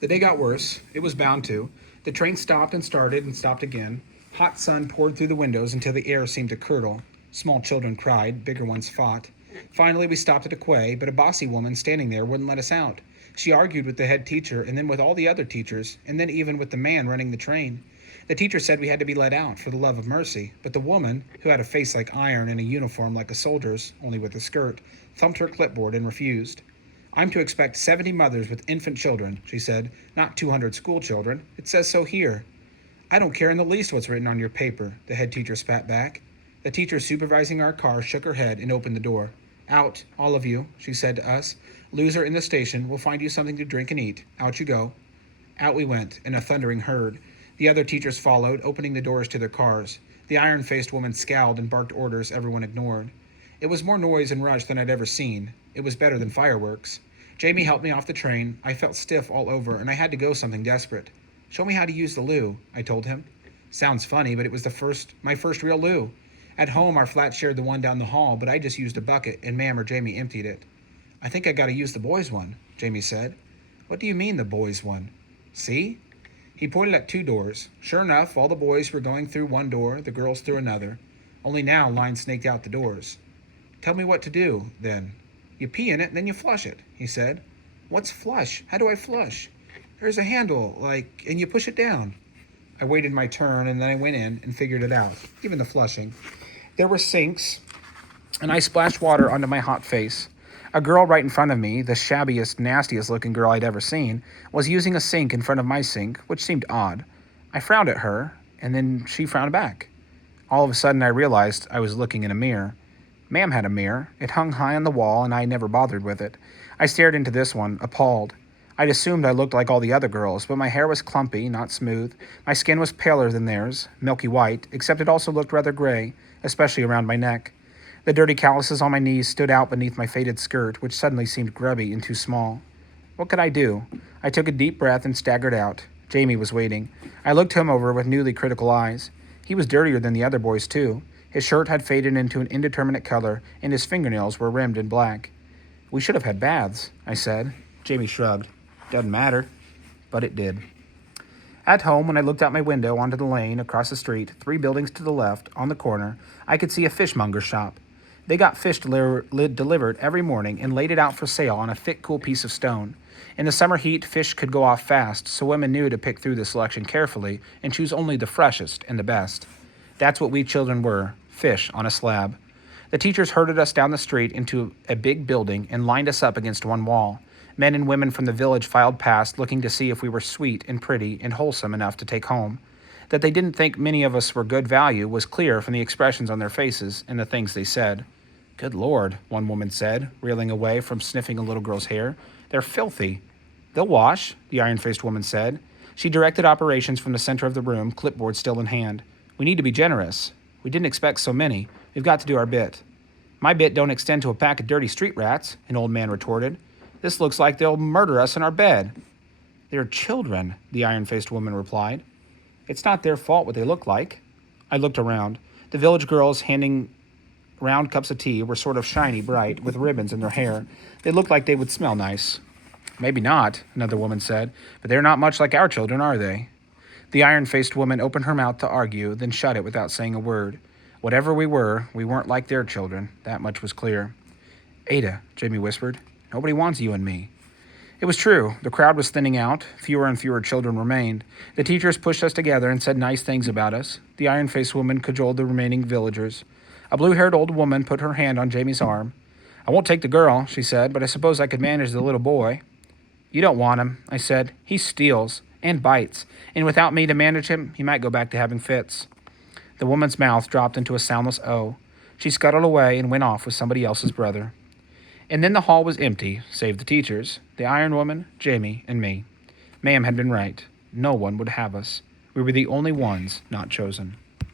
The day got worse. It was bound to. The train stopped and started and stopped again. Hot sun poured through the windows until the air seemed to curdle. Small children cried, bigger ones fought. Finally, we stopped at a quay, but a bossy woman standing there wouldn't let us out. She argued with the head teacher, and then with all the other teachers, and then even with the man running the train. The teacher said we had to be let out for the love of mercy, but the woman, who had a face like iron and a uniform like a soldier's, only with a skirt, thumped her clipboard and refused. I'm to expect 70 mothers with infant children, she said, not 200 school children. It says so here. I don't care in the least what's written on your paper, the head teacher spat back. The teacher supervising our car shook her head and opened the door. Out, all of you, she said to us. Loser in the station, we'll find you something to drink and eat. Out you go. Out we went, in a thundering herd. The other teachers followed, opening the doors to their cars. The iron-faced woman scowled and barked orders everyone ignored. It was more noise and rush than I'd ever seen. It was better than fireworks. Jamie helped me off the train. I felt stiff all over, and I had to go something desperate. Show me how to use the loo, I told him. Sounds funny, but it was my first real loo. At home, our flat shared the one down the hall, but I just used a bucket, and Ma'am or Jamie emptied it. I think I gotta use the boys' one, Jamie said. What do you mean, the boys' one? See? He pointed at 2 doors. Sure enough, all the boys were going through one door, the girls through another. Only now lines snaked out the doors. Tell me what to do, then. You pee in it, and then you flush it, he said. What's flush? How do I flush? There's a handle, and you push it down. I waited my turn, and then I went in and figured it out, even the flushing. There were sinks, and I splashed water onto my hot face. A girl right in front of me, the shabbiest, nastiest-looking girl I'd ever seen, was using a sink in front of my sink, which seemed odd. I frowned at her, and then she frowned back. All of a sudden, I realized I was looking in a mirror. Ma'am had a mirror. It hung high on the wall, and I never bothered with it. I stared into this one, appalled. I'd assumed I looked like all the other girls, but my hair was clumpy, not smooth. My skin was paler than theirs, milky white, except it also looked rather gray, especially around my neck. The dirty calluses on my knees stood out beneath my faded skirt, which suddenly seemed grubby and too small. What could I do? I took a deep breath and staggered out. Jamie was waiting. I looked him over with newly critical eyes. He was dirtier than the other boys, too. His shirt had faded into an indeterminate color, and his fingernails were rimmed in black. We should have had baths, I said. Jamie shrugged. Doesn't matter. But it did. At home, when I looked out my window onto the lane across the street, 3 buildings to the left, on the corner, I could see a fishmonger's shop. They got fish delivered every morning and laid it out for sale on a thick, cool piece of stone. In the summer heat, fish could go off fast, so women knew to pick through the selection carefully and choose only the freshest and the best. That's what we children were, fish on a slab. The teachers herded us down the street into a big building and lined us up against one wall. Men and women from the village filed past, looking to see if we were sweet and pretty and wholesome enough to take home. That they didn't think many of us were good value was clear from the expressions on their faces and the things they said. Good Lord, one woman said, reeling away from sniffing a little girl's hair. They're filthy. They'll wash, the iron-faced woman said. She directed operations from the center of the room, clipboard still in hand. We need to be generous. We didn't expect so many. We've got to do our bit. My bit don't extend to a pack of dirty street rats, an old man retorted. This looks like they'll murder us in our bed. They're children, the iron-faced woman replied. It's not their fault what they look like. I looked around. The village girls handing round cups of tea were sort of shiny bright, with ribbons in their hair. They looked like they would smell nice. Maybe not, another woman said, but they're not much like our children, are they? The iron-faced woman opened her mouth to argue, then shut it without saying a word. Whatever we weren't like their children. That much was clear. Ada, Jamie whispered, nobody wants you and me. It was true. The crowd was thinning out. Fewer and fewer children remained. The teachers pushed us together and said nice things about us. The iron-faced woman cajoled the remaining villagers. A blue-haired old woman put her hand on Jamie's arm. I won't take the girl, she said, but I suppose I could manage the little boy. You don't want him, I said. He steals and bites, and without me to manage him, he might go back to having fits. The woman's mouth dropped into a soundless O. She scuttled away and went off with somebody else's brother. And then the hall was empty, save the teachers, the iron woman, Jamie, and me. Ma'am had been right. No one would have us. We were the only ones not chosen.